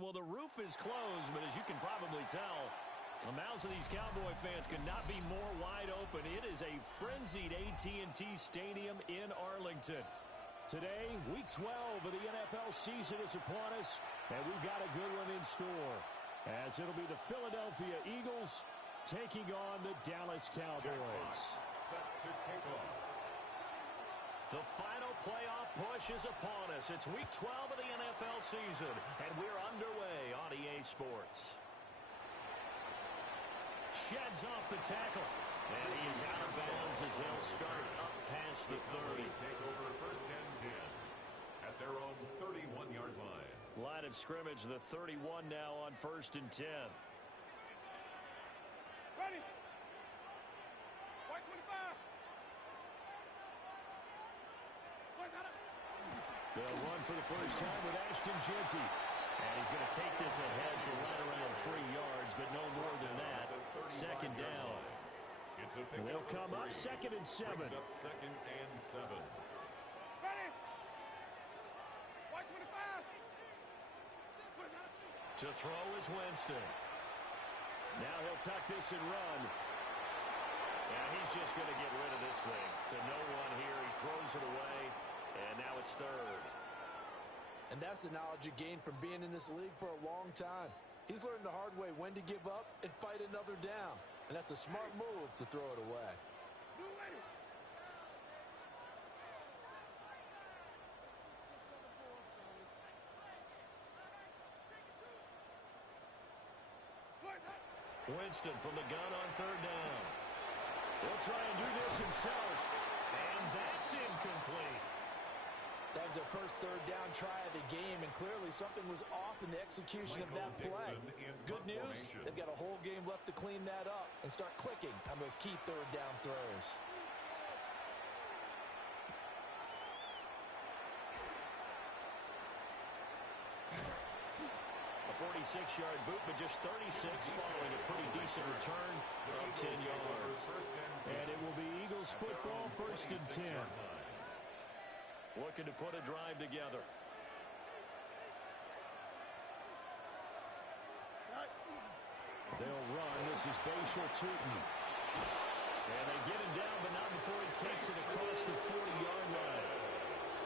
Well, the roof is closed, but as you can probably tell, the mouths of these Cowboy fans could not be more wide open. It is a frenzied AT&T Stadium in Arlington. Today, Week 12 of the NFL season is upon us, and we've got a good one in store, as it'll be the Philadelphia Eagles taking on the Dallas Cowboys. Set to kick off. The final playoff push is upon us. It's Week 12 of the NFL season, and we're underway on EA Sports. Sheds off the tackle, and he is out of bounds as they'll start up past the 30. Take over first and 10 at their own 31-yard line. Line of scrimmage, the 31 now on first and 10. Ready. White 25. They'll run for the first time with Ashton Jeanty. And he's going to take this ahead for right around 3 yards, but no more than that. Second down. And they'll come up second and 7. Up second and 7. Ready. White 25. To throw is Winston. Now he'll tuck this and run. And he's just going to get rid of this thing to no one here. He throws it away, and now it's third. And that's the knowledge you gain from being in this league for a long time. He's learned the hard way when to give up and fight another down. And that's a smart move to throw it away. Winston from the gun on third down. He'll try and do this himself. And that's incomplete. That was their first third down try of the game, and clearly something was off in the execution of that play. Good news, they've got a whole game left to clean that up and start clicking on those key third down throws. A 46-yard boot, but just 36 following a pretty decent return of 10 yards. And it will be Eagles football, first and 10. Looking to put a drive together. They'll run. This is Bashal Tootin. And they get him down, but not before he takes it across the 40-yard line.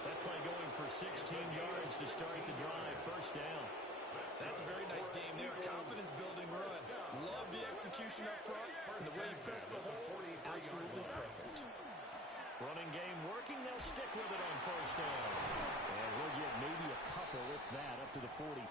That play going for 16 yards to start the drive. First down. That's a very nice game there. Confidence-building run. Love the execution up front. And the way you press the hole, absolutely perfect. Running game working. They'll stick with it on first down. And we'll get maybe a couple, if that, up to the 46.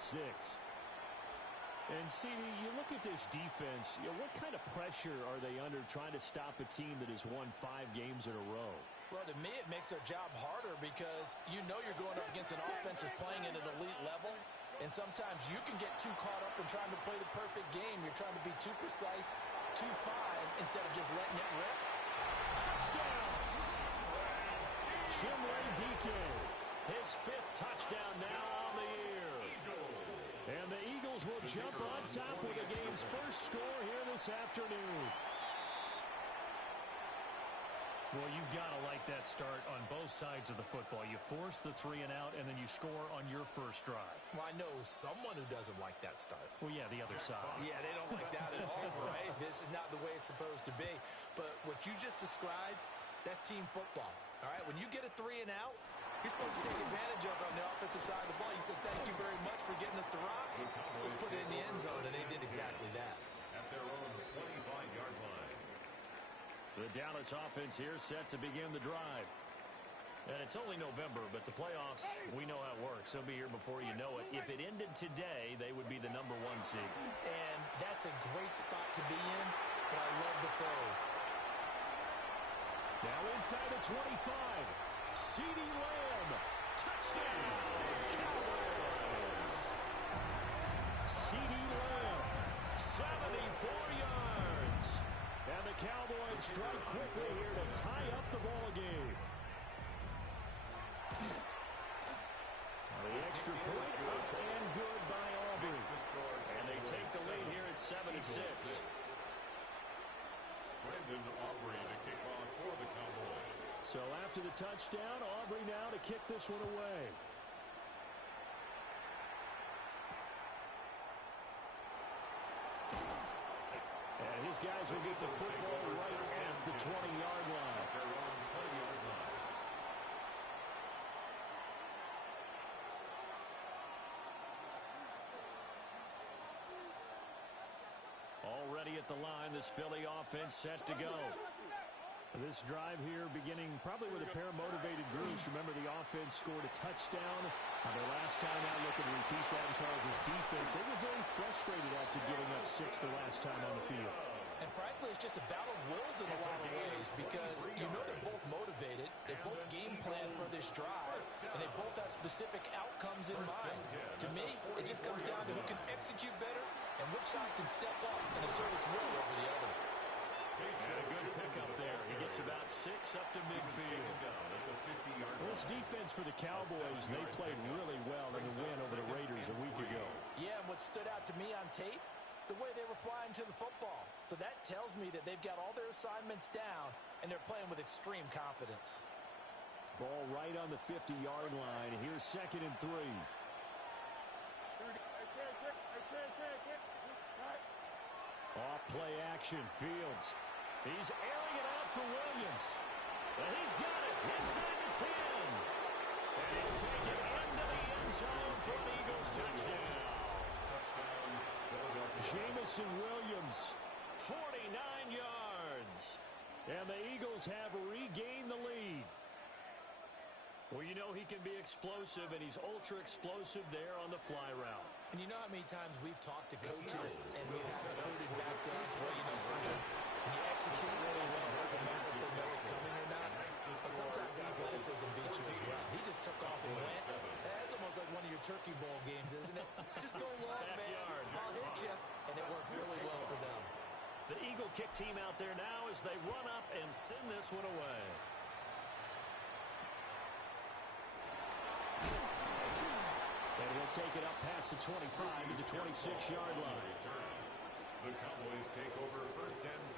And, CD, you look at this defense, what kind of pressure are they under trying to stop a team that has won 5 games in a row? Well, to me, it makes their job harder because you know you're going up against an offense that's playing at an elite level. And sometimes you can get too caught up in trying to play the perfect game. You're trying to be too precise, too fine, instead of just letting it rip. Touchdown! Chimway Dike, his 5th touchdown now on the year. And the Eagles will jump on top with the game's first score here this afternoon. Well, you've got to like that start on both sides of the football. You force the 3 and out, and then you score on your first drive. Well, I know someone who doesn't like that start. Well, yeah, the other side. Yeah, they don't like that at all, right? This is not the way it's supposed to be. But what you just described, that's team football. All right, when you get a 3 and out, you're supposed to take advantage of it on the offensive side of the ball. You said, thank you very much for getting us the rock. Let's put it in the end zone, and they did exactly that. At their own 25-yard line. The Dallas offense here set to begin the drive. And it's only November, but the playoffs, we know how it works. They'll be here before you know it. If it ended today, they would be the number 1 seed. And that's a great spot to be in, but I love the phrase. Now inside the 25. CeeDee Lamb. Touchdown! Cowboys! CeeDee Lamb, 74 yards. And the Cowboys strike quickly here to tie up the ball game. The extra point up and good by Aubrey. And they take the lead here at 7-6. Brandon Aubrey to kick off for the Cowboys. So after the touchdown, Aubrey now to kick this one away. these guys will get the football right at the 20-yard line. Their own 20-yard line. Already at the line, this Philly offense set to go. This drive here beginning probably with a pair of motivated groups. Remember, the offense scored a touchdown on their last time out. Looking to repeat that in Charles' defense. They were very frustrated after giving up 6 the last time on the field. And frankly, it's just a battle of wills in a lot of ways because you know they're both motivated. They both game plan for this drive, and they both have specific outcomes in mind. To me, it just comes down to who can execute better and which side can step up and assert its will over the other. And a good pickup there. He gets about 6 up to midfield. Well, this defense for the Cowboys, they played really well in the win over the Raiders a week ago. Yeah, and what stood out to me on tape, the way they were flying to the football. So that tells me that they've got all their assignments down, and they're playing with extreme confidence. Ball right on the 50-yard line. Here's 2nd and 3. Off play action, Fields. He's airing it out for Williams. And he's got it inside the 10. And he'll take it into the end zone for an Eagles touchdown. Jamison Williams. 49 yards. And the Eagles have regained the lead. Well, you know he can be explosive, and he's ultra-explosive there on the fly route. And you know how many times we've talked to coaches and we've had to quote it back to us, well, you know something, when you execute really well, it doesn't matter if they know it's coming or not. But sometimes athleticism beats you as well. He just took off and went. That's almost like one of your Turkey Bowl games, isn't it? Just go long, man. I'll hit you. And it worked really well for them. The Eagle kick team out there now as they run up and send this one away. And we'll take it up past the 25 to the 26-yard line. The Cowboys take over 1st and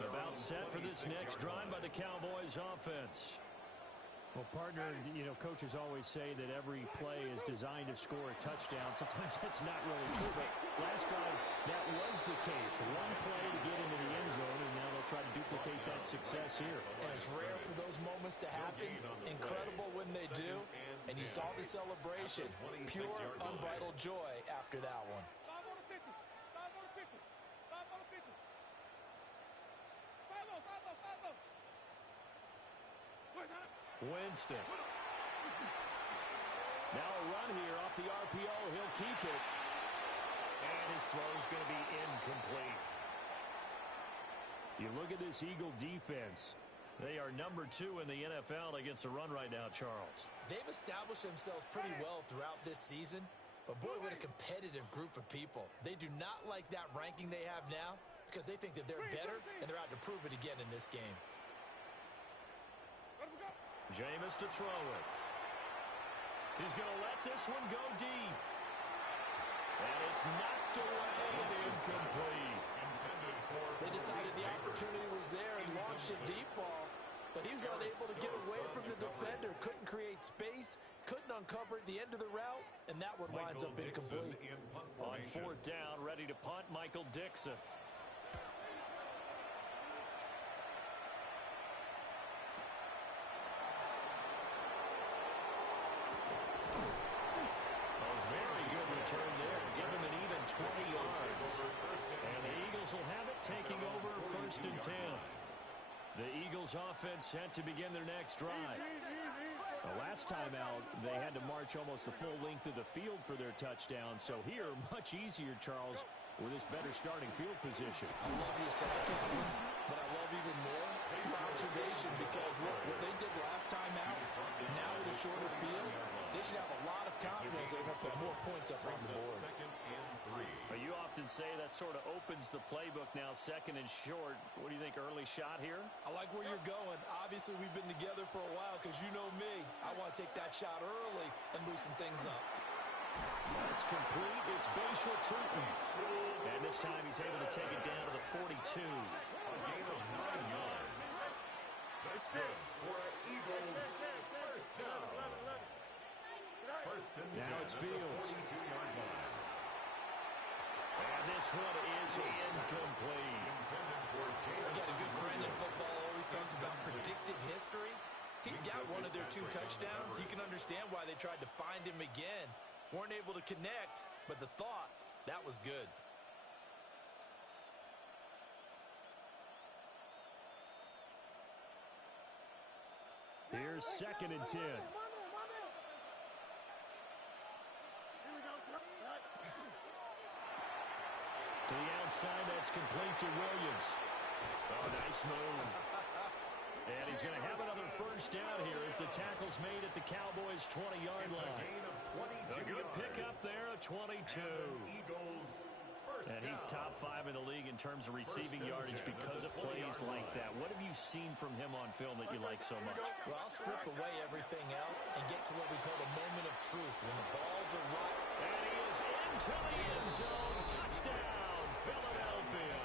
10. About set for this next drive by the Cowboys offense. Well, partner, you know, coaches always say that every play is designed to score a touchdown. Sometimes that's not really true, but last time that was the case. One play to get into the end zone, and now they'll try to duplicate that success here. And it's rare for those moments to happen. Incredible when they do. And you saw the celebration. Pure, unbridled joy after that one. 5 on the 50. 5 on the 50. 5 on the 50. 5 on, 5 on, 5 on. Winston. Now a run here off the RPO. He'll keep it. And his throw's going to be incomplete. You look at this Eagle defense. They are number 2 in the NFL against the run right now, Charles. They've established themselves pretty well throughout this season. But boy, what a competitive group of people. They do not like that ranking they have now because they think that they're better and they're out to prove it again in this game. Jameis to throw it. He's going to let this one go deep. And it's knocked away and incomplete. They decided the opportunity was there and launched a deep ball, but he was unable to get away from the defender, couldn't create space, couldn't uncover at the end of the route, and that one winds up incomplete. On 4th down, ready to punt, Michael Dixon. Return there, give him an even 20 yards. And the Eagles will have it, taking over 1st and 10. The Eagles offense set to begin their next drive. The last time out, they had to march almost the full length of the field for their touchdown. So here, much easier, Charles, with this better starting field position. I love your sarcasm, but I love even more your observation because, look, what they did last time out, now with a shorter field, they should have a lot of confidence they're going to put more points up on the board. 2nd and 3. You often say that sort of opens the playbook now, 2nd and short. What do you think, early shot here? I like where you're going. Obviously, we've been together for a while because you know me. I want to take that shot early and loosen things up. That's complete. It's Bashal Tutin. And this time he's able to take it down to the 42. A gain of 9 yards. That's good for Eagles. 1st down. 1st and 10. Now it's Fields. 42-yard line. And this one is incomplete. I've got a good friend in football, always talks about predictive history. He's got one of their 2 touchdowns. You can understand why they tried to find him again. Weren't able to connect, but the thought, that was good. Here's 2nd and 10. To the outside, that's complete to Williams. Oh, nice move. And he's going to have another first down here as the tackle's made at the Cowboys' 20-yard line. A good pickup there, a 22. And he's top 5 in the league in terms of receiving yardage because of plays like that. What have you seen from him on film that you like so much? Well, I'll strip away everything else and get to what we call the moment of truth. When the balls are right. And he is into the end zone. Touchdown, Philadelphia.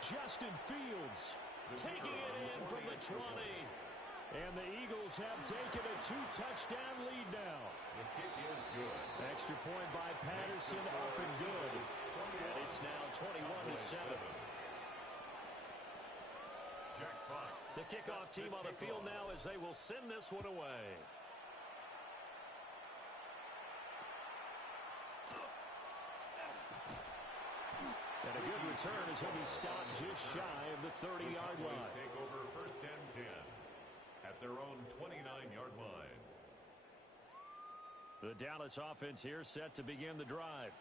Justin Fields taking it in from the 20. And the Eagles have taken a 2-touchdown lead now. The kick is good. Extra point by Patterson, up and good. And it's now 21-7. Jack Fox. The kickoff team on the field now as they will send this one away. And a good return as he'll be stopped just shy of the 30-yard line. Take over 1st and 10 at their own 29-yard line. The Dallas offense here set to begin the drive.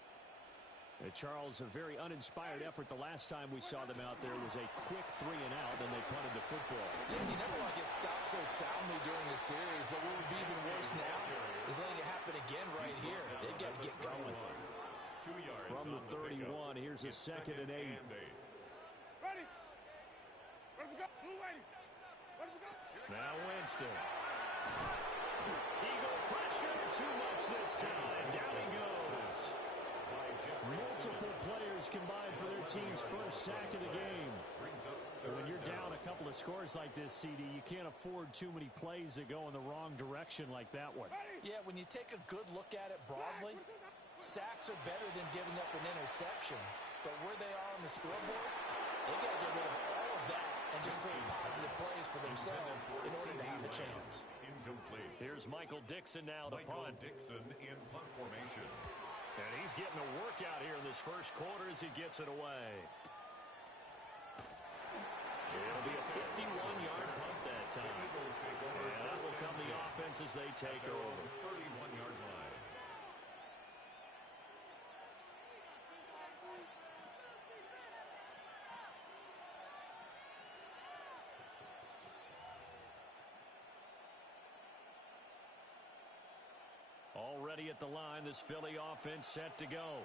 Charles, a very uninspired effort the last time we saw them out there was a quick 3-and-out, then they punted the football. Yeah, you never want to get stopped so soundly during the series, but what would be even worse now is letting it happen again right here. They've got to get going. 2 yards From the 31, here's a 2nd and 8. Ready? Where we go? Blue lady. Where we go? Now Winston. Eagle pressure, too much this time. Down he goes. Multiple players combined for their team's first sack of the game. When you're down a couple of scores like this, CD, you can't afford too many plays that go in the wrong direction like that one. Yeah, when you take a good look at it broadly, sacks are better than giving up an interception. But where they are on the scoreboard, they've got to get rid of all of that and just create positive plays for themselves in order to have a chance. Incomplete. Here's Michael Dixon now to punt. Dixon in punt formation. And he's getting a workout here in this first quarter as he gets it away. It'll be a 51-yard punt that time. And that will come the offense as they take over. 31-yard line. Already at the line, this Philly offense set to go.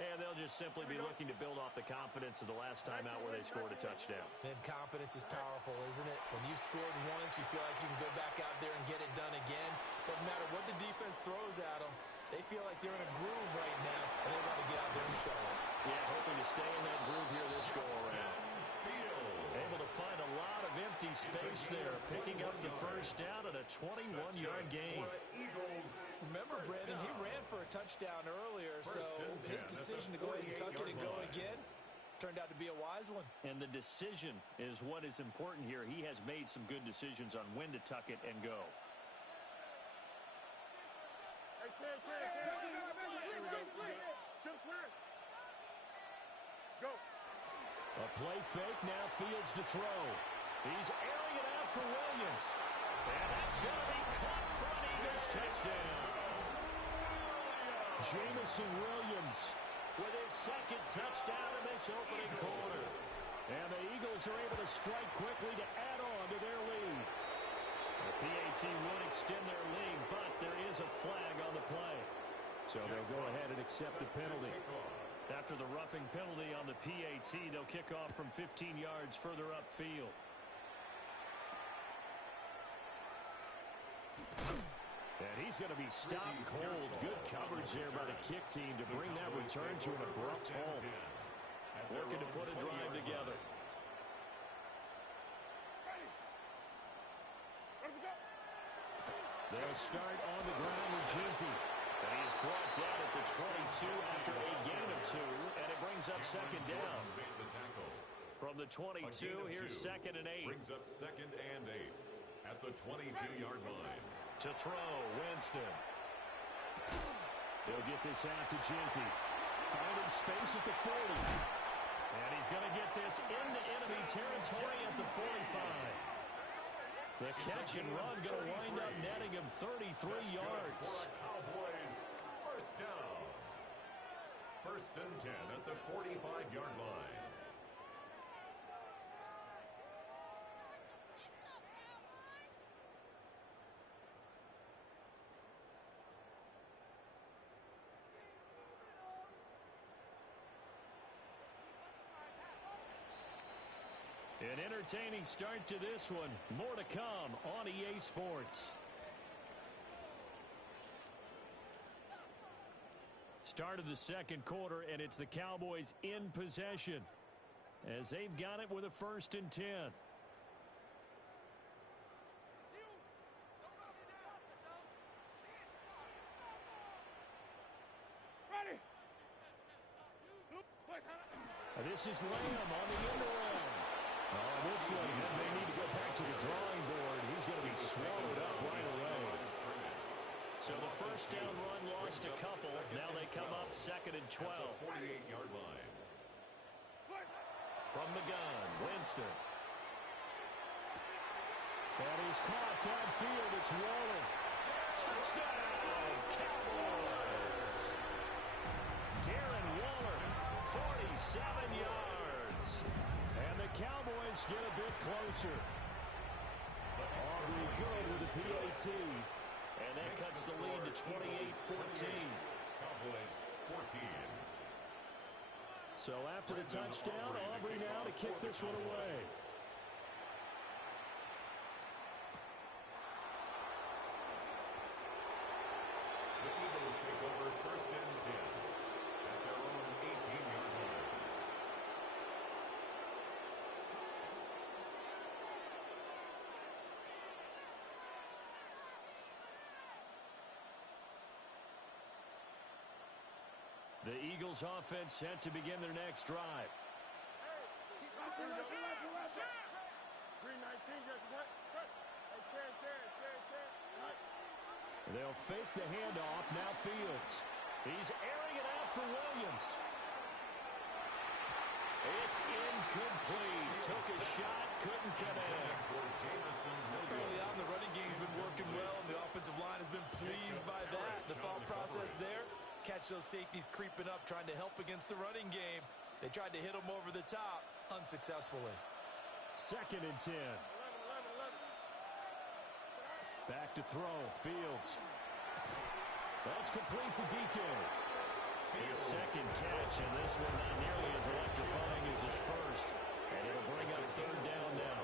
And they'll just simply be looking to build off the confidence of the last time out where they scored a touchdown. Man, confidence is powerful, isn't it? When you've scored once, you feel like you can go back out there and get it done again. Doesn't matter what the defense throws at them. They feel like they're in a groove right now, and they want to get out there and show it. Yeah, hoping to stay in that groove here this go-around. Able to find a lot of empty space there, picking up the first down at a 21-yard gain. Remember, Brandon, he ran for a touchdown earlier, so his decision to go ahead and tuck it and go again turned out to be a wise one. And the decision is what is important here. He has made some good decisions on when to tuck it and go. Go. A play fake, now Fields to throw. He's airing it out for Williams. And that's going to be caught for an Eagles touchdown. Jamison Williams With his second touchdown in this opening quarter. and the Eagles are able to strike quickly to add on to their lead. The PAT would extend their lead, but there is a flag on the play. So they'll go ahead and accept the penalty. After the roughing penalty on the PAT, they'll kick off from 15 yards further upfield. And he's going to be stopped cold. Good coverage there by the kick team to bring that return to an abrupt halt. Looking to put a drive together. They'll start on the ground with Ginty. And he is brought down at the 22 after a gain of 2, and it brings up second down. From the 22, here's 2nd and 8. Brings up 2nd and 8 at the 22-yard line. To throw, Winston. He'll get this out to Genty. Finding space at the 40. And he's going to get this into enemy territory at the 45. The catch and run going to wind up netting him 33 yards. Cowboys, first down. 1st and 10 at the 45-yard line. An entertaining start to this one. More to come on EA Sports. Start of the 2nd quarter, and it's the Cowboys in possession as they've got it with a 1st and 10. Ready. This is Lamb on the end around. Oh, this one may need to go back to the drawing board. He's going to be swallowed up right away. So the 1st down run lost a couple. Now they come up 2nd and 12. 48-yard line. From the gun, Winston. That is caught downfield. It's Waller. Touchdown, Cowboys. Darren Waller, 47 yards. And the Cowboys get a bit closer. Aubrey good with the PAT. And that cuts the lead to 28-14. Cowboys 14. So after the touchdown, Aubrey now to kick this one away. The Eagles take over 1st and 10 at their own 18-yard line. The Eagles offense set to begin their next drive. Green 19, just what? Hey, They'll fake the handoff. Now Fields. He's airing it out for Williams. It's incomplete. Took a shot, couldn't connect. Early on, the running game's been working well, and the offensive line has been pleased by that. The thought process there, catch those safeties creeping up, trying to help against the running game. They tried to hit them over the top, unsuccessfully. 2nd and 10. Back to throw. Fields. That's complete to DK. His 2nd catch, and this one not nearly as electrifying as his first. And it'll bring up 3rd down now.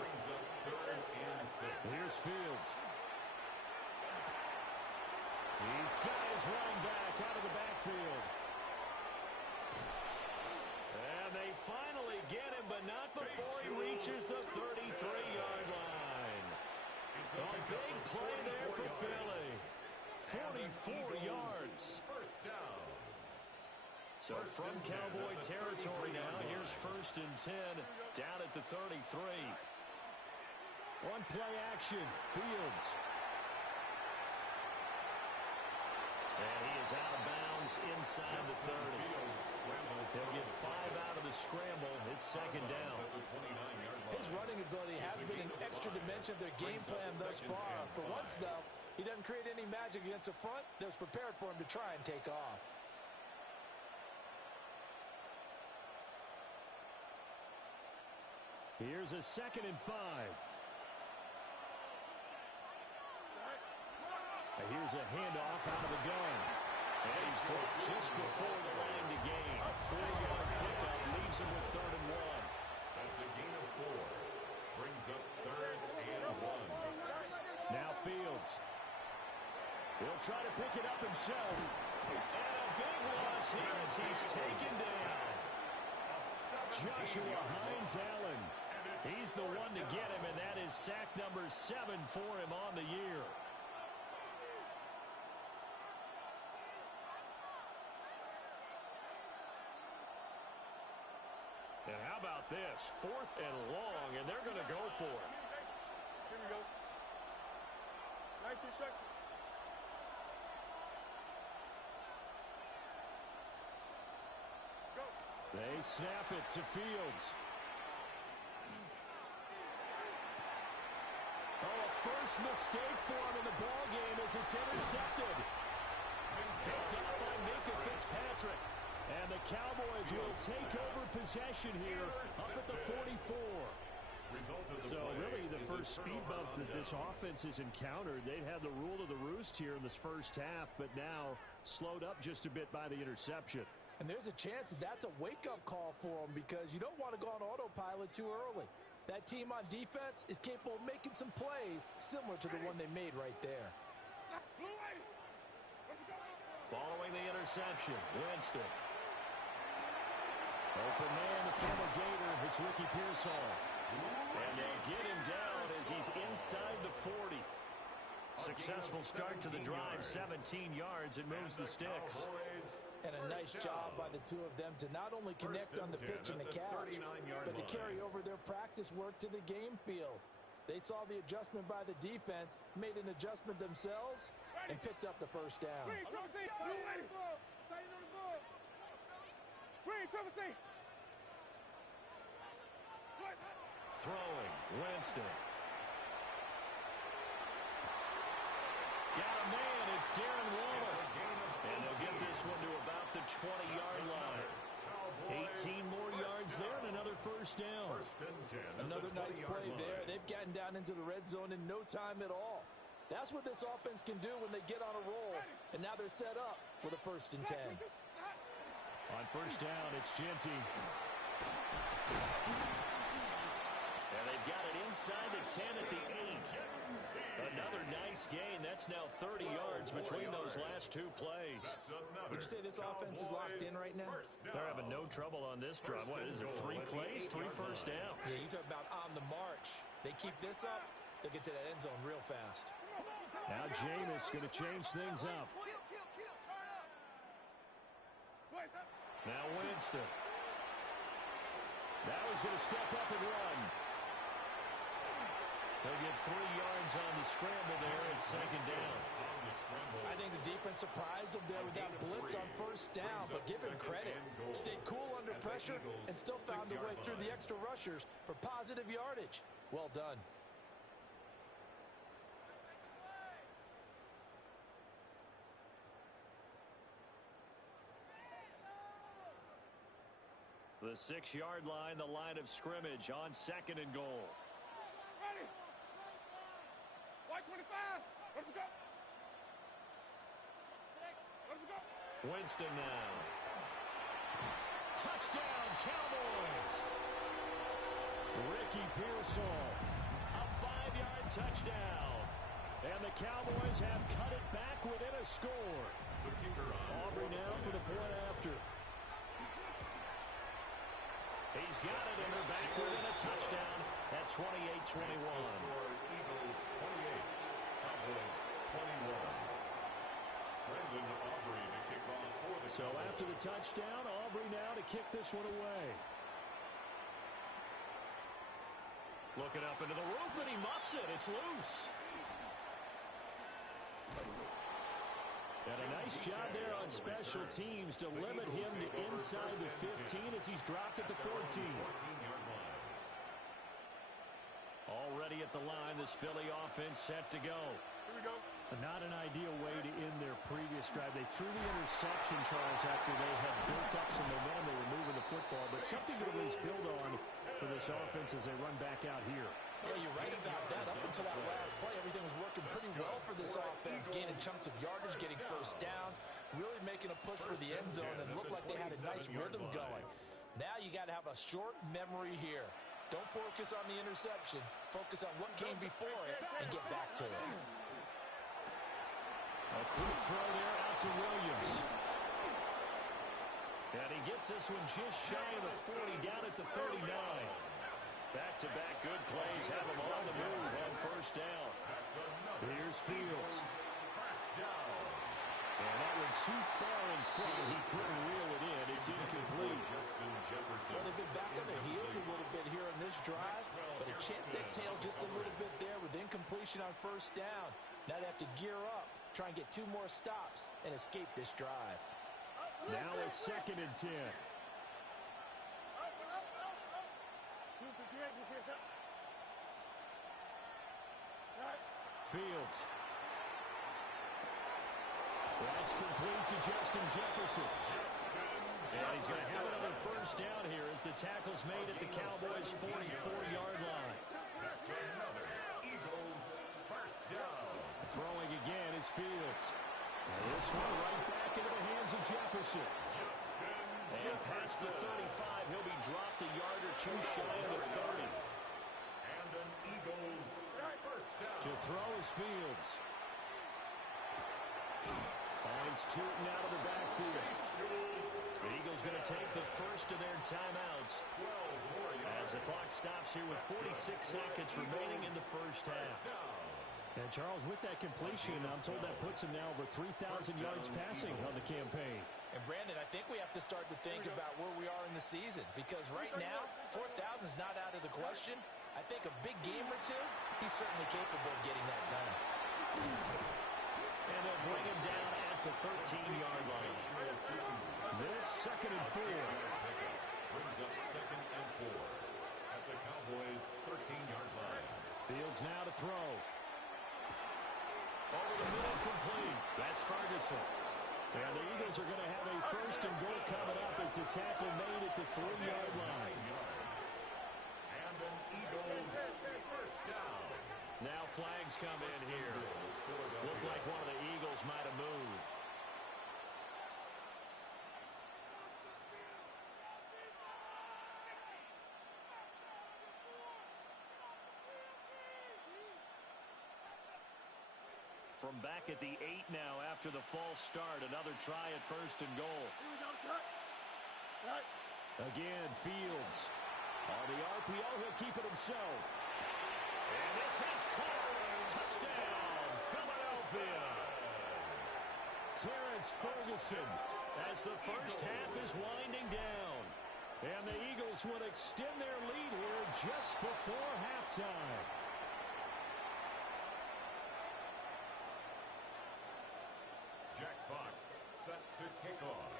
Brings up 3rd and 6. Here's Fields. He's got his running back out of the backfield. And they finally get him, but not before he reaches the 33-yard line. A big play there for Philly. 44 yards. First down. So from Cowboy territory now, here's 1st and 10 down at the 33. On play action, Fields. And he is out of bounds inside the 30. They'll get 5 out of the scramble. It's 2nd down. His running ability has been an extra dimension of their game plan thus far. For once, though, he doesn't create any magic against the front that's prepared for him to try and take off. Here's a 2nd and 5. And here's a handoff out of the gun. And he's dropped just before the line to gain. A 4-yard pickup leaves him with 3rd and 1. That's a gain of 4. Brings up 3rd and 1. Now Fields. He'll try to pick it up himself. And a big loss here as he's taken down. Joshua Hines-Allen. He's the one to get him, and that is sack number 7 for him on the year. And how about this? 4th and long, and they're going to go for it. Here we go. 19 instructions. Go. They snap it to Fields. Oh, a first mistake for him in the ball game as it's intercepted. Picked up by Minka Fitzpatrick. And the Cowboys will take over possession here up at the 44. So really the first speed bump that this offense has encountered. They'd had the rule of the roost here in this first half, but now slowed up just a bit by the interception. And there's a chance that that's a wake-up call for them because you don't want to go on autopilot too early. That team on defense is capable of making some plays similar to the one they made right there. Following the interception, Winston. Open man, the former Gator. It's Ricky Pearsall. And they'll get him down as he's inside the 40. Successful start to the drive, 17 yards, and moves the sticks. And a nice job by the two of them to not only connect on the pitch and the catch, but to carry over their practice work to the game field. They saw the adjustment by the defense, made an adjustment themselves, and picked up the first down. Throwing, Winston. Got a man, it's Darren Waller. And they'll get this one to about the 20-yard line. 18 more yards there and another first down. Another nice play there. They've gotten down into the red zone in no time at all. That's what this offense can do when they get on a roll. And now they're set up with a 1st and 10. On first down, it's Genty. And they've got it inside the 10 at the 8. Another nice gain. That's now 30 yards between those last two plays. Would you say this offense is locked in right now? They're having no trouble on this drive. What is it, 3 plays, 3 first downs? Yeah, you talk about on the march. They keep this up, they'll get to that end zone real fast. Now Jameis going to change things up. Now Winston. Now he's going to step up and run. They'll get 3 yards on the scramble there. It's 2nd down. I think the defense surprised him there with that blitz on first down, but give him credit. Stayed cool under pressure and still found a way through the extra rushers for positive yardage. Well done. The 6-yard line, the line of scrimmage on 2nd and goal. Ready. White 25. Let us go. 6. Let us go. Winston now. Touchdown, Cowboys. Ricky Pearsall. A 5-yard touchdown. And the Cowboys have cut it back within a score. Aubrey now for the point after. He's got it, and they're back within a touchdown at 28-21. Eagles 28, Cowboys 21. Brendan Aubrey to kick off for the So after the touchdown, Aubrey now to kick this one away. Looking up into the roof, and he muffs it. It's loose. And a nice job there on special teams to limit him to inside the 15 as he's dropped at the 14. Already at the line, this Philly offense set to go. Here we go. Not an ideal way to end their previous drive. They threw the interception, Charles, after they had built up some momentum. They were moving the football, but something to at least build on for this offense as they run back out here. Yeah, you're right about that. Up until that last play, everything was working pretty well for this offense, gaining chunks of yardage, getting first downs, really making a push for the end zone, and looked like they had a nice rhythm going. Now you got to have a short memory here. Don't focus on the interception. Focus on what came before it and get back to it. A quick throw there out to Williams. And he gets this one just shy of the 40, down at the 39. Back-to-back good plays have him on the move on first down. Here's Fields. And that would too far in front. He couldn't reel it in. It's incomplete. Well, they've been back on their heels a little bit here on this drive, but a chance to exhale just a little bit there with incompletion on first down. Now they have to gear up, try and get 2 more stops, and escape this drive. Now a 2nd and 10. Fields. That's complete to Justin Jefferson. And he's going to have another first down here as the tackle's made at the Cowboys' 44-yard line. That's another Eagles first down. Throwing again is Fields. And this one right back into the hands of Jefferson. And past the 35, he'll be dropped a yard or 2 shy of the 30. And an Eagles first down. To throw is Fields. Finds Tootin out of the backfield. The Eagles going to take the first of their timeouts as the clock stops here with 46 seconds remaining in the first half. And Charles, with that completion, I'm told that puts him now over 3,000 yards passing on the campaign. And Brandon, I think we have to start to think about where we are in the season, because right now, 4,000 is not out of the question. I think a big game or 2, he's certainly capable of getting that done. And they'll bring him down at the 13-yard line. This 2nd and 4. Brings up 2nd and 4 at the Cowboys' 13-yard line. Fields now to throw. Over the middle, complete. That's Ferguson. And the Eagles are going to have a 1st and goal coming up as the tackle made at the 3-yard line. And an Eagles first down. Now flags come in here. Looked like one of the Eagles might have moved. From back at the 8 now after the false start. Another try at 1st and goal. Again, Fields. On the RPO, he'll keep it himself. And this has caught. Touchdown, Philadelphia. Terrence Ferguson as the first half is winding down. And the Eagles would extend their lead here just before halftime. Jack Fox set to kick off.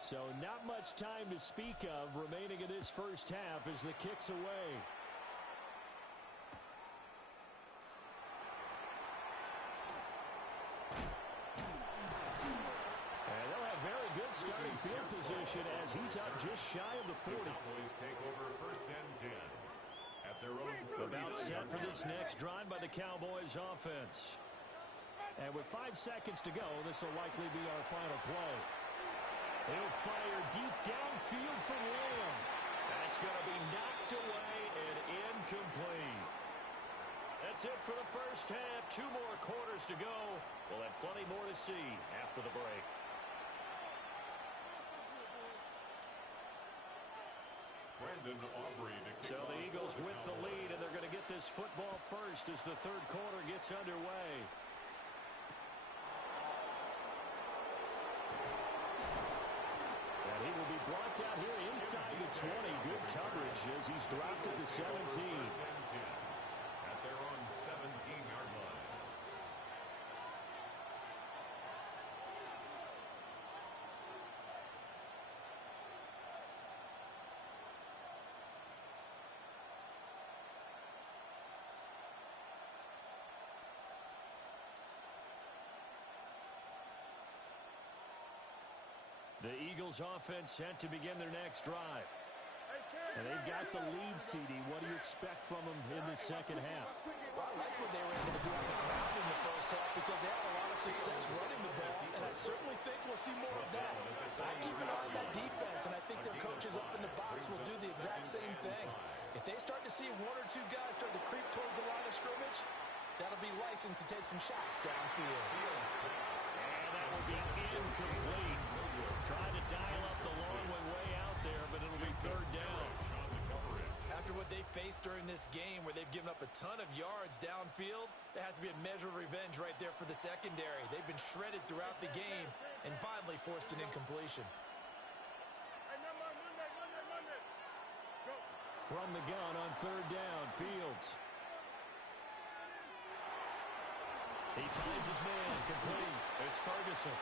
So not much time to speak of remaining in this first half as the kick's away. And they'll have very good starting field position as he's up just shy of the 40. The Cowboys take over 1st and 10 at their own 39. About set for this next drive by the Cowboys offense. And with 5 seconds to go, this will likely be our final play. He'll fire deep downfield for Lamb. That's going to be knocked away and incomplete. That's it for the first half. 2 more quarters to go. We'll have plenty more to see after the break. Brandon Aubrey to kick So off the Eagles for the with the Cowboys. lead, and they're going to get this football first as the 3rd quarter gets underway. And he will be brought down here inside the 20. Good coverage as he's dropped at the 17. At their own 17-yard line. The Eagles offense set to begin their next drive. And they've got the lead, CD. What do you expect from them in the second half? Well, I like what they were able to do on the ground in the first half because they had a lot of success running the ball, and I certainly think we'll see more of that. I keep an eye on that defense, and I think their coaches up in the box will do the exact same thing. If they start to see 1 or 2 guys start to creep towards the line of scrimmage, that'll be license to take some shots downfield. And that will be incomplete. Trying to dial up the long one way out there, but it'll be 3rd down. After what they faced during this game where they've given up a ton of yards downfield, there has to be a measure of revenge right there for the secondary. They've been shredded throughout the game, and finally forced an incompletion. From the gun on third down, Fields. He finds his man, complete. It's Ferguson.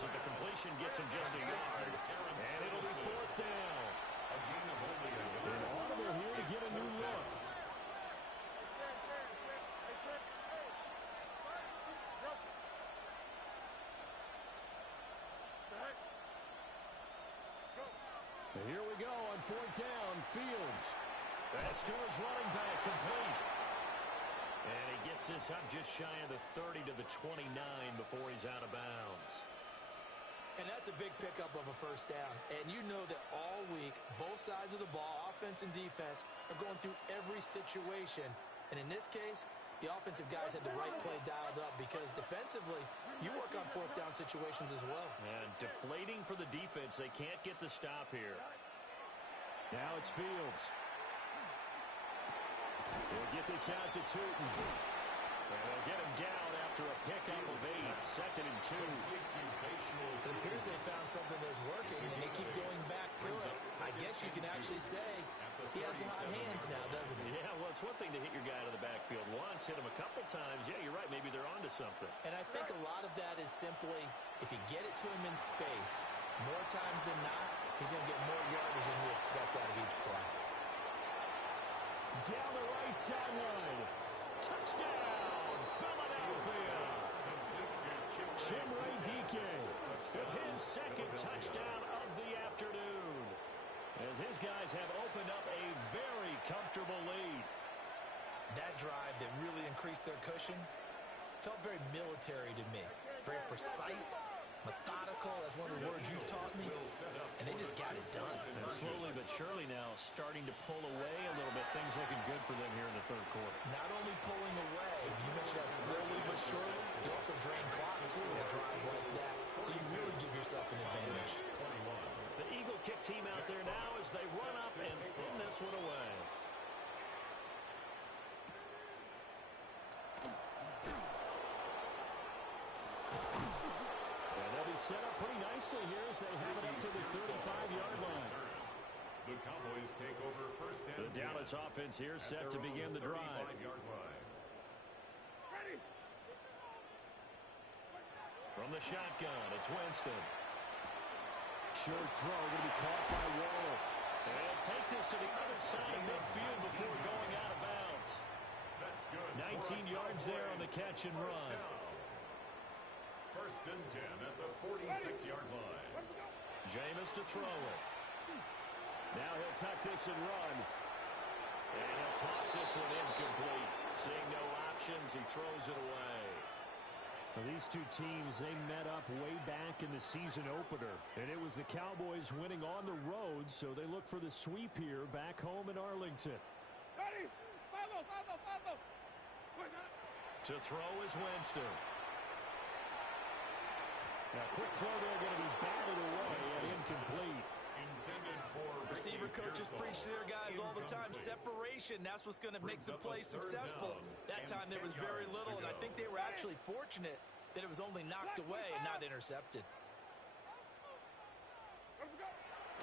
So the completion gets him just a yard. And it'll be fourth down. An audible here to get a new look. Here we go on fourth down, Fields. That's to his running back, complete. And he gets this up just shy of the 30 to the 29 before he's out of bounds. And that's a big pickup of a first down. And you know that all week, both sides of the ball, offense and defense, are going through every situation. And in this case, the offensive guys had the right play dialed up because defensively, you work on fourth down situations as well. And deflating for the defense. They can't get the stop here. Now it's Fields. They'll get this out to Tootin. And they'll get him down after a pickup of 8, 2nd and 2. It appears they found something that's working, and they keep going back to it. I guess you can actually say he has hot hands now, doesn't he? Yeah, well, it's one thing to hit your guy out of the backfield once, hit him a couple times. Yeah, you're right. Maybe they're onto something. And I think a lot of that is simply if you get it to him in space, more times than not, he's going to get more yardage than you expect out of each play. Down the right sideline. Touchdown, Philadelphia. Chimere Dike with his second touchdown of the afternoon. As his guys have opened up a very comfortable lead. That drive that really increased their cushion felt very military to me. Very precise, methodical, that's one of the words you've taught me. And they just got it done. And slowly but surely now starting to pull away a little bit. Things looking good for them here in the third quarter. Not only pulling away, you mentioned that slowly but surely, you also drain clock too in a drive like that. So you really give yourself an advantage. The Eagle kick team out there now as they run up and send this one away. And they'll be set up pretty nicely here as they have it up to the 35-yard line. The Cowboys take over first down. The Dallas offense here set to begin the drive. From the shotgun, it's Winston. Short throw going to be caught by Waller. And they'll take this to the other side of midfield before going out of bounds. That's good. 19 yards there on the catch and run. First and 10 at the 46-yard line. Jameis to throw it. Now he'll tuck this and run. And he'll toss this one incomplete. Seeing no options, he throws it away. Well, these two teams, they met up way back in the season opener. And it was the Cowboys winning on the road, so they look for the sweep here back home in Arlington. Ready? Follow. To throw is Winston. Now, quick throw there going to be batted away and incomplete. Receiver coaches preach to their guys all the time. Separation, that's what's going to make the play successful. That time there was very little, and I think they were actually fortunate that it was only knocked away and not intercepted.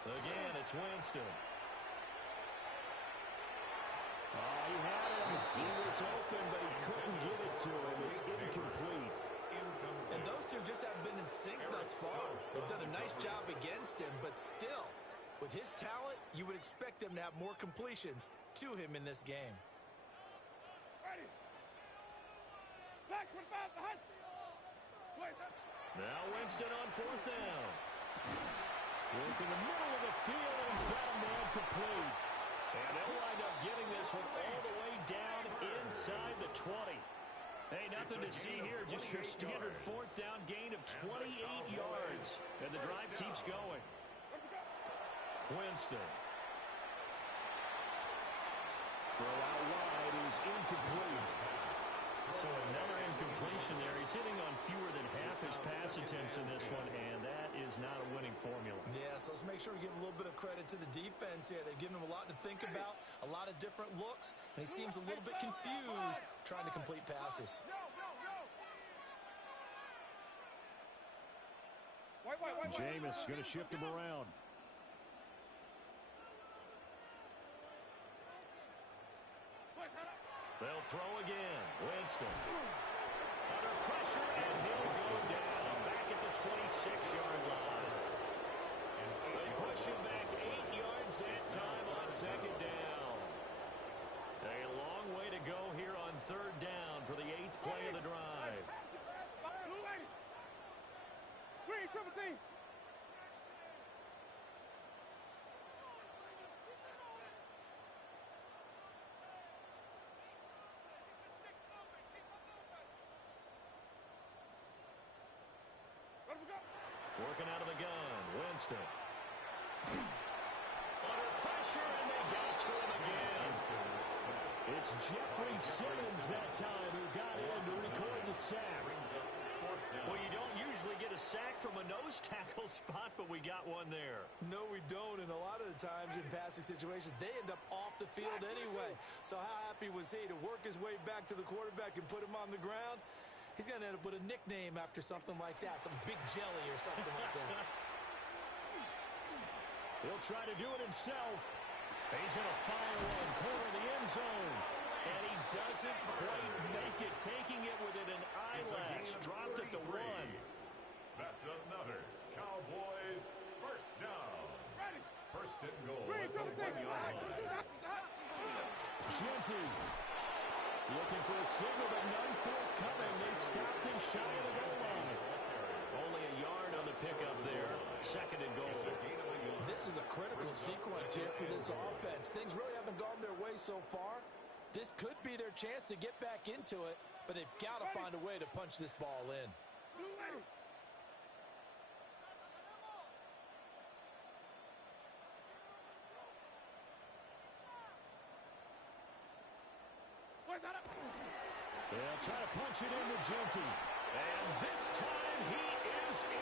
Again, it's Winston. Oh, he had him. He was open, but he couldn't get it to him. It's incomplete. And those two just haven't been in sync thus far. They've done a nice job against him, but still, with his talent, you would expect them to have more completions to him in this game. Now Winston on fourth down. Work in the middle of the field, and he's got a man complete. And they'll wind up getting this one all the way down inside the 20. Hey, nothing to see here, just your standard fourth down gain of 28 yards. And the drive keeps going. Winston. Throw out wide is incomplete. So another incompletion there. He's hitting on fewer than half his pass attempts in this one, and that is not a winning formula. Yeah, so let's make sure we give a little bit of credit to the defense here. They've given him a lot to think about, a lot of different looks, and he seems a little bit confused trying to complete passes. Jameis going to shift him around. They'll throw again. Winston. Under pressure, and he'll go down back at the 26-yard line. They push him back 8 yards that time on second down. A long way to go here on third down for the 8th play of the drive. Green, triple team. Working out of the gun, Winston. Under pressure, and they get to him again. It's Jeffrey Simmons that time who got in to record the sack. Well, you don't usually get a sack from a nose tackle spot, but we got one there. No, we don't, and a lot of the times in passing situations, they end up off the field anyway. So how happy was he to work his way back to the quarterback and put him on the ground? He's going to end up with a nickname after something like that, some Big Jelly or something like that. He'll try to do it himself. He's going to fire one, corner of the end zone. And he doesn't quite make it, taking it within an eyelash. Dropped at the 1. That's another Cowboys first down. First and goal at the 1-yard line. Genty looking for a signal, but none forthcoming. They stopped him shy of the goal line. Only a yard on the pickup there. Second and goal. This is a critical sequence here for this offense. Things really haven't gone their way so far. This could be their chance to get back into it, but they've got to find a way to punch this ball in. They'll try to punch it into Genty. And this time he is in.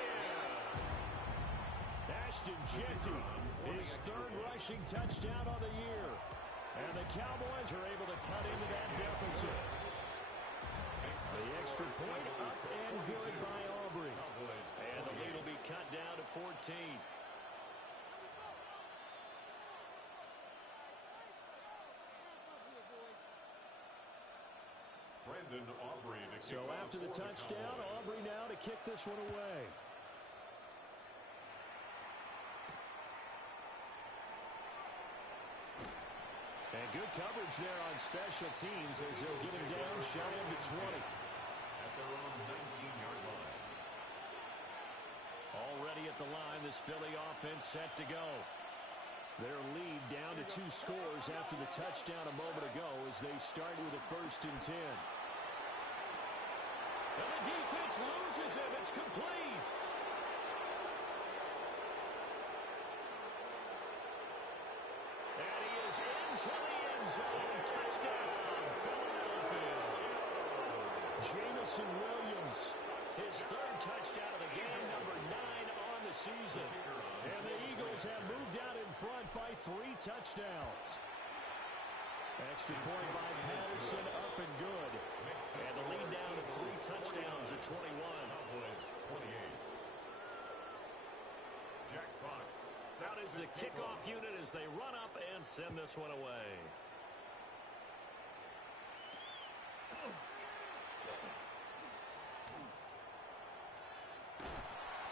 Ashton Genty, his third rushing touchdown on the year. And the Cowboys are able to cut into that deficit. The extra point up and good by Aubrey. And the lead will be cut down to 14. So after the touchdown, Aubrey now to kick this one away. And good coverage there on special teams as they'll get him down shy of the 20. At their own 19-yard line. Already at the line, this Philly offense set to go. Their lead down to 2 scores after the touchdown a moment ago as they start with a 1st and 10. And the defense loses him. It's complete. And he is into the end zone. Touchdown, Philadelphia. Jamison Williams. His 3rd touchdown of the game, number 9 on the season. And the Eagles have moved out in front by 3 touchdowns. Extra point by Patterson, up and good. And the lead down to 3 touchdowns at 21. Cowboys 28. Jack Fox. Out is the kickoff unit as they run up and send this one away.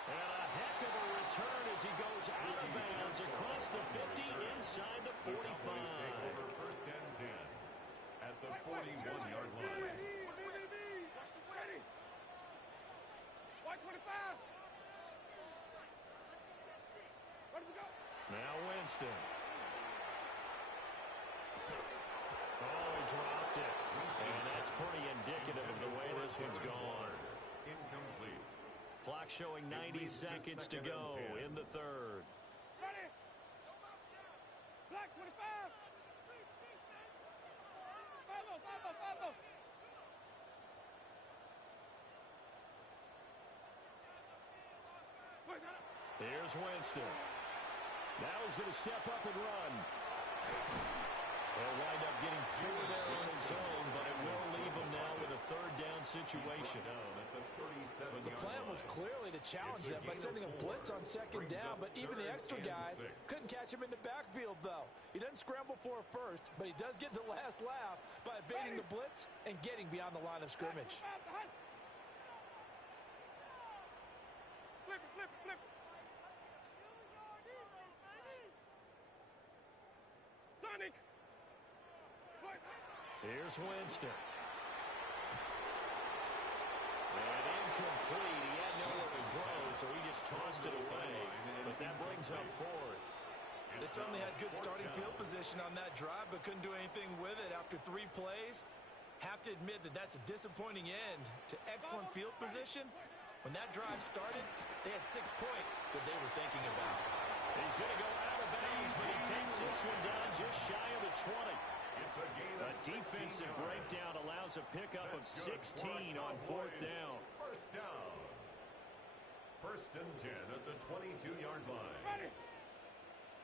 And a heck of a return as he goes out of bounds across the 50 inside the 45. Over 1st and 10 at the 41-yard line. White 25. Now Winston. Oh, he dropped it. And that's pretty indicative of the way this one's gone. Incomplete. Clock showing 90 seconds to go in the 3rd. Ready. Black 25. 5-0. Here's Winston. Now he's going to step up and run. He'll wind up getting 4 there on his own, but it will leave him now with a third down situation. The plan was clearly to challenge them by sending a blitz on second down, but even the extra guys couldn't catch him in the backfield, though. He doesn't scramble for a first, but he does get the last laugh by evading the blitz and getting beyond the line of scrimmage. Flip it, flip it, flip it. Sonic. Here's Winston. And incomplete. He had nowhere to throw, so he just tossed it away. But that brings up fourth. They certainly had good starting field position on that drive, but couldn't do anything with it after 3 plays. Have to admit that that's a disappointing end to excellent field position. When that drive started, they had 6 points that they were thinking about. He's going to go out of bounds, but he takes this one down just shy of the 20. A defensive breakdown allows a pickup of 16 on 4th down. First down. 1st and 10 at the 22-yard line. Ready.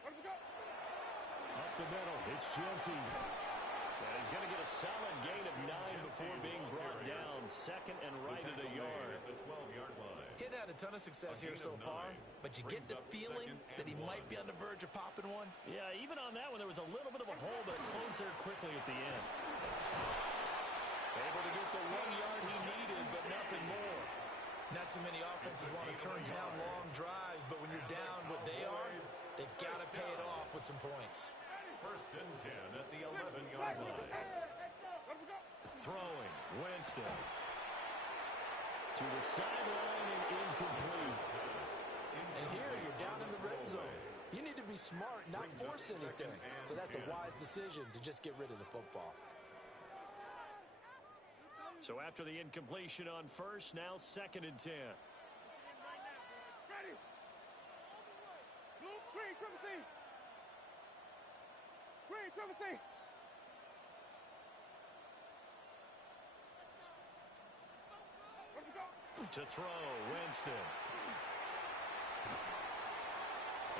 Let me go. Up the middle, it's Genty. And he's going to get a solid gain of 9 before being brought down. 2nd and right at a yard. At the 12-yard line. He'd had a ton of success here so far, but you get the feeling that he might be on the verge of popping one. Yeah, even on that one, there was a little bit of a hole, but it closed there quickly at the end. Able to get the 1 yard he needed, but nothing more. Not too many offenses want to turn down long drives, but when you're down what they are, they've got to pay it off with some points. 1st and 10 at the 11-yard line. Throwing, Winston. To the sideline and incomplete. And here you're down in the red zone. You need to be smart, not force anything. So that's a wise decision to just get rid of the football. So after the incompletion on first, now 2nd and 10. Ready. Blue, green, triple C. Green, triple C. Let me go. To throw, Winston.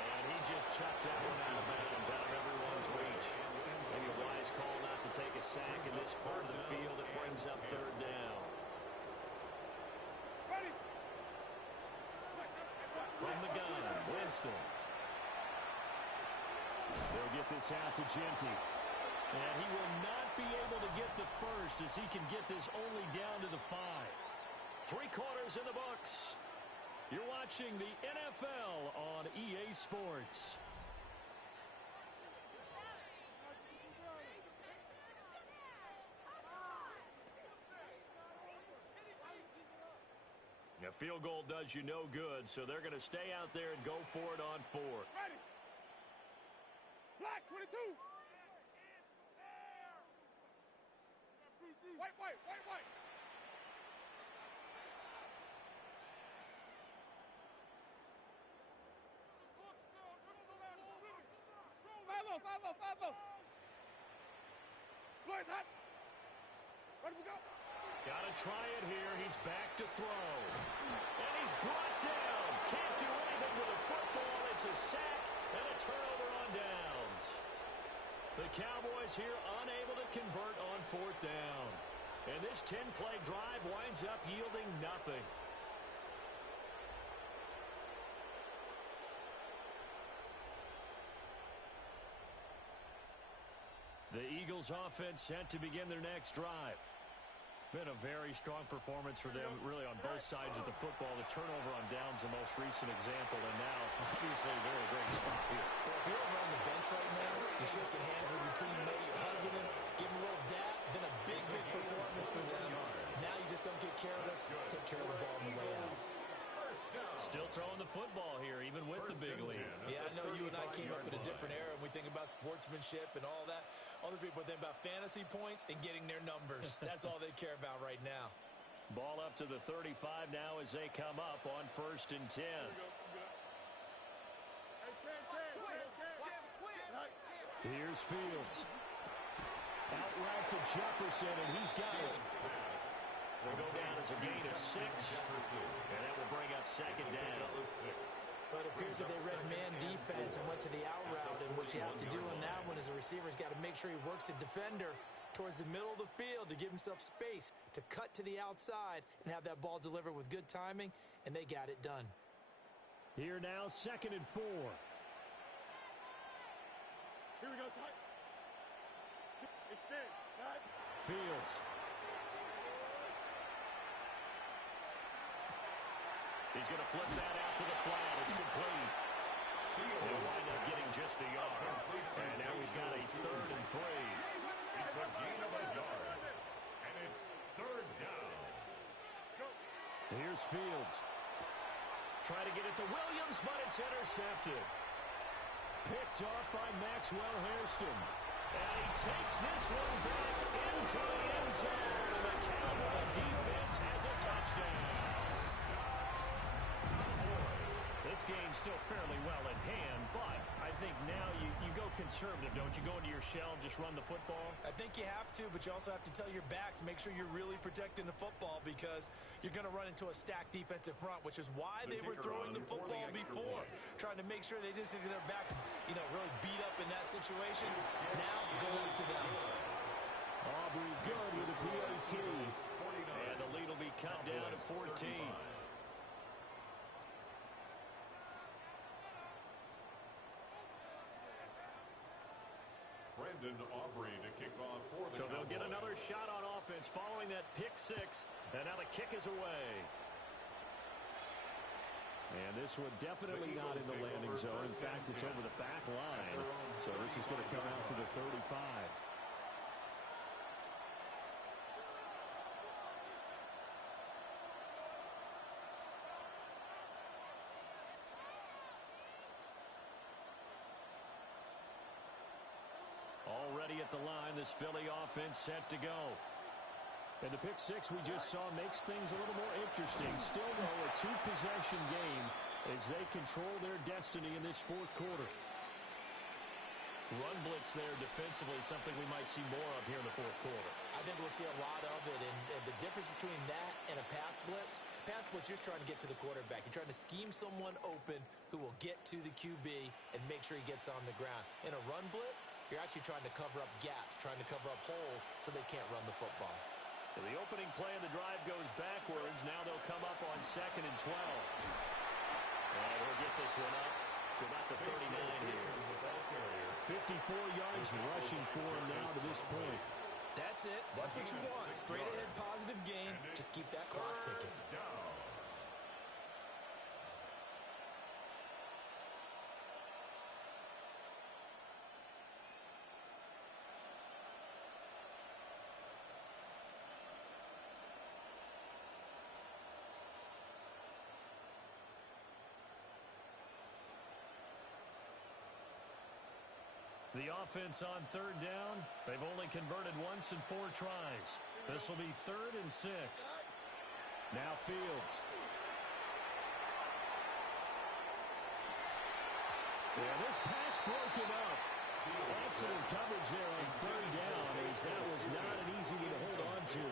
And he just chucked that one out of bounds, out of everyone's reach. Maybe a wise call not to take a sack in this part of the field. It brings up 3rd down. Ready. From the gun, Winston. They'll get this out to Genty. And he will not be able to get the first as he can get this only down to the 5. 3 quarters in the books. You're watching the NFL on EA Sports. A field goal does you no good, so they're going to stay out there and go for it on 4th. Ready. Black 22. White, white, white, white. Follow. Lloyd's hot. Let me go. Got to try it here. He's back to throw. And he's brought down. Can't do anything with a football. It's a sack and a turnover on downs. The Cowboys here unable to convert on 4th down. And this 10-play drive winds up yielding nothing. The Eagles offense set to begin their next drive. Been a very strong performance for them, really, on both sides of the football. The turnover on downs, the most recent example, and now, obviously, they're a great spot here. Well, if you're over on the bench right now, you're shaking hands with your teammate, you're hugging him, giving him a little dap. Been a big performance for them. Now you just don't get care of us, take care of the ball on the way out. Still throwing the football here, even with the big lead. Yeah, I know you and I came up in a different era, and we think about sportsmanship and all that. Other people think about fantasy points and getting their numbers. That's all they care about right now. Ball up to the 35 now as they come up on 1st and 10. Here's Fields. Out route to Jefferson, and he's got it. Will go down as a gain of 6, and that will bring up 2nd down. But it appears that they read man defense and went to the out route. And what you have to do in that one is a receiver's got to make sure he works the defender towards the middle of the field to give himself space to cut to the outside and have that ball delivered with good timing, and they got it done. Here now, 2nd and 4. Here we go, Slide. Extend. Right. Fields. He's going to flip that out to the flat. It's complete. They'll wind up getting just a yard. And now we've got a 3rd and 3. It's a gain of a yard. And it's 3rd down. Here's Fields. Try to get it to Williams, but it's intercepted. Picked off by Maxwell Hairston. And he takes this one back into the end zone. And the Cowboy defense has a touchdown. This game's still fairly well in hand, but I think now you go conservative, don't you? Go into your shell and just run the football? I think you have to, but you also have to tell your backs, make sure you're really protecting the football because you're going to run into a stacked defensive front, which is why they were throwing the football before, trying to make sure they just get their backs, really beat up in that situation. Now, go up to them. Aubrey good with a PAT. And the lead will be cut down to 14. Aubrey to kick off for the So they'll get Cowboys. another shot on offense following that pick 6. And now the kick is away. And this one definitely not in the landing zone. In fact, it's over the back line. So this is going to come out to the 35. Already at the line, this Philly offense set to go. And the pick 6 we just saw makes things a little more interesting. Still, though, a 2-possession game as they control their destiny in this 4th quarter. Run blitz there defensively, something we might see more of here in the 4th quarter. I think we'll see a lot of it, and the difference between that and a pass blitz, you're just trying to get to the quarterback. You're trying to scheme someone open who will get to the QB and make sure he gets on the ground. In a run blitz, you're actually trying to cover up gaps, trying to cover up holes so they can't run the football. So the opening play of the drive goes backwards. Now they'll come up on 2nd and 12. And we'll get this one up to about the 39 here. 54 yards rushing for him now to this point. That's it. That's what you want. Straight ahead positive gain. Just keep that clock ticking. The offense on 3rd down. They've only converted once in 4 tries. This will be 3rd and 6. Now Fields. Yeah, this pass broken up. Excellent coverage there on 3rd down as that was not an easy one to hold on to.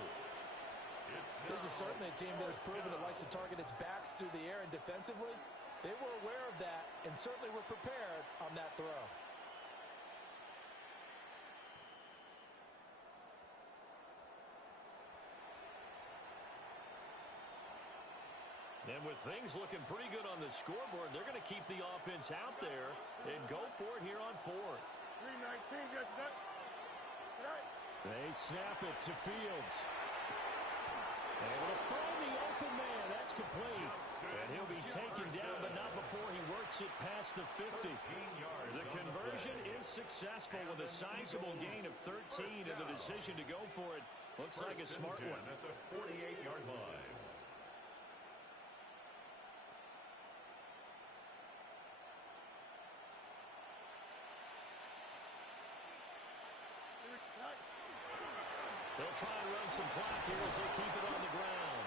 This is certainly a team that has proven it likes to target its backs through the air, and defensively, they were aware of that and certainly were prepared on that throw. And with things looking pretty good on the scoreboard, they're going to keep the offense out there and go for it here on 4th. 3:19, get that. Right. They snap it to Fields. Able to find the open man. That's complete. And he'll be taken down, but not before he works it past the 50. The conversion is successful with a sizable gain of 13, and the decision to go for it looks like a smart one. At the 48-yard line. They'll try and run some clock here as they keep it on the ground.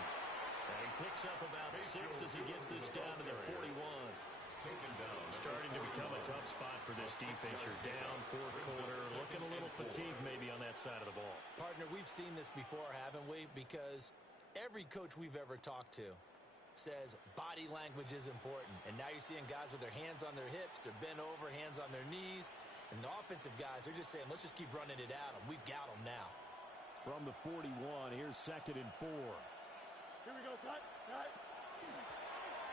And he picks up about 6 as he gets this down to the 41. Starting to become a tough spot for this defense. You're down 4th quarter, looking a little fatigued maybe on that side of the ball. Partner, we've seen this before, haven't we? Because every coach we've ever talked to says body language is important. And now you're seeing guys with their hands on their hips, they're bent over, hands on their knees. And the offensive guys, they're just saying, let's just keep running it at them. We've got them now. From the 41, here's 2nd and 4. Here we go, son. All right.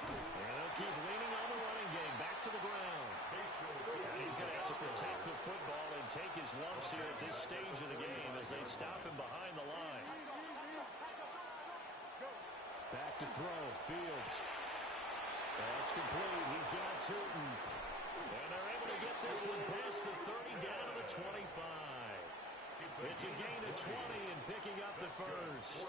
And they'll keep leaning on the running game. Back to the ground. And he's going to have to protect the football and take his lumps here at this stage of the game as they stop him behind the line. Back to throw. Fields. That's complete. He's got Tootin. And they're able to get this one past the 30 down to the 25. It's a gain of 20 and picking up the first.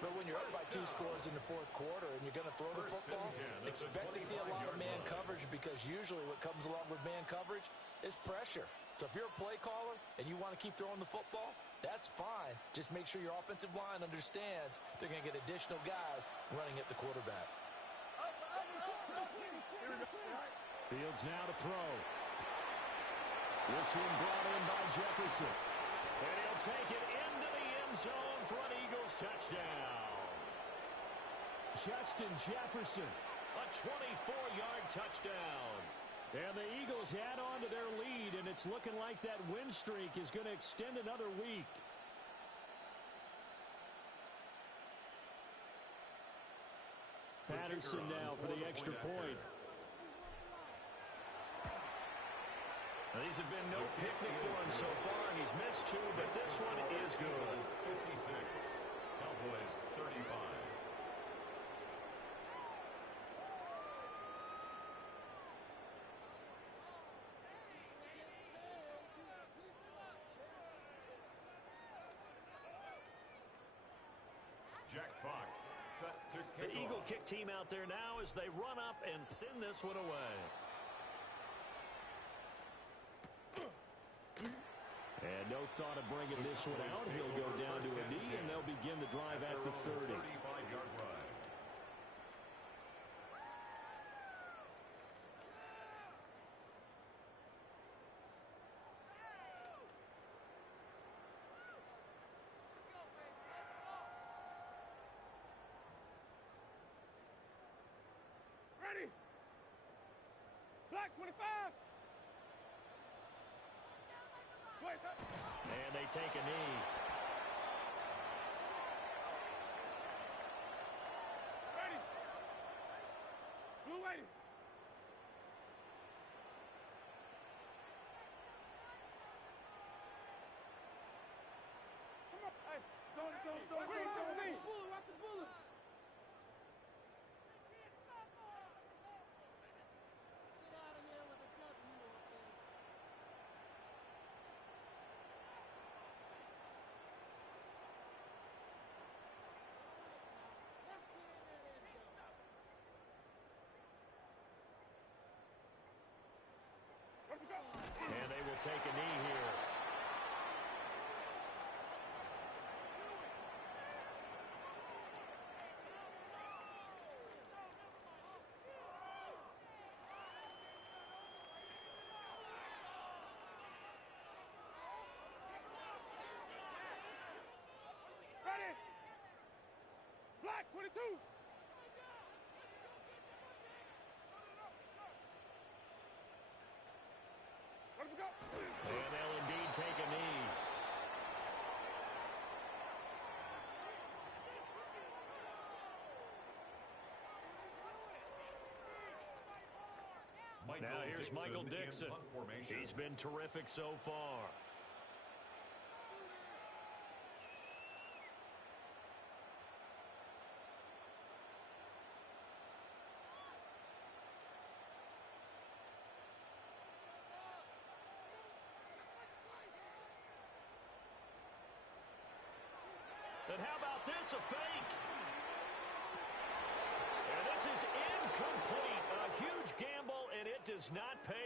But when you're up by 2 scores in the 4th quarter and you're going to throw the football, expect to see a lot of man coverage, because usually what comes along with man coverage is pressure. So if you're a play caller and you want to keep throwing the football, that's fine. Just make sure your offensive line understands they're going to get additional guys running at the quarterback. Fields now to throw. This one brought in by Jefferson. And he'll take it into the end zone for an Eagles touchdown. Justin Jefferson. A 24-yard touchdown. And the Eagles add on to their lead, and it's looking like that win streak is going to extend another week. Patterson now for the extra point. Now, these have been no picnic for him so far. He's missed 2, but this one is good. 56. Cowboys 35. Jack Fox set to kick The Eagle off. kick team out there now as they run up and send this one away. And no thought of bringing this one out. He'll go down to a knee, and they'll begin the drive at the 30. 35-yard run. Ready. Black 25. Wait, And they take a knee. ready. Blue waiting. Come on. Hey, don't. Watch the bullet. And they will take a knee here. Ready. Black 22. Let him go. And they'll indeed take a knee. Now here's Michael Dixon. in punt formation. He's been terrific so far. And how about this, a fake? And this is incomplete. A huge gamble, and it does not pay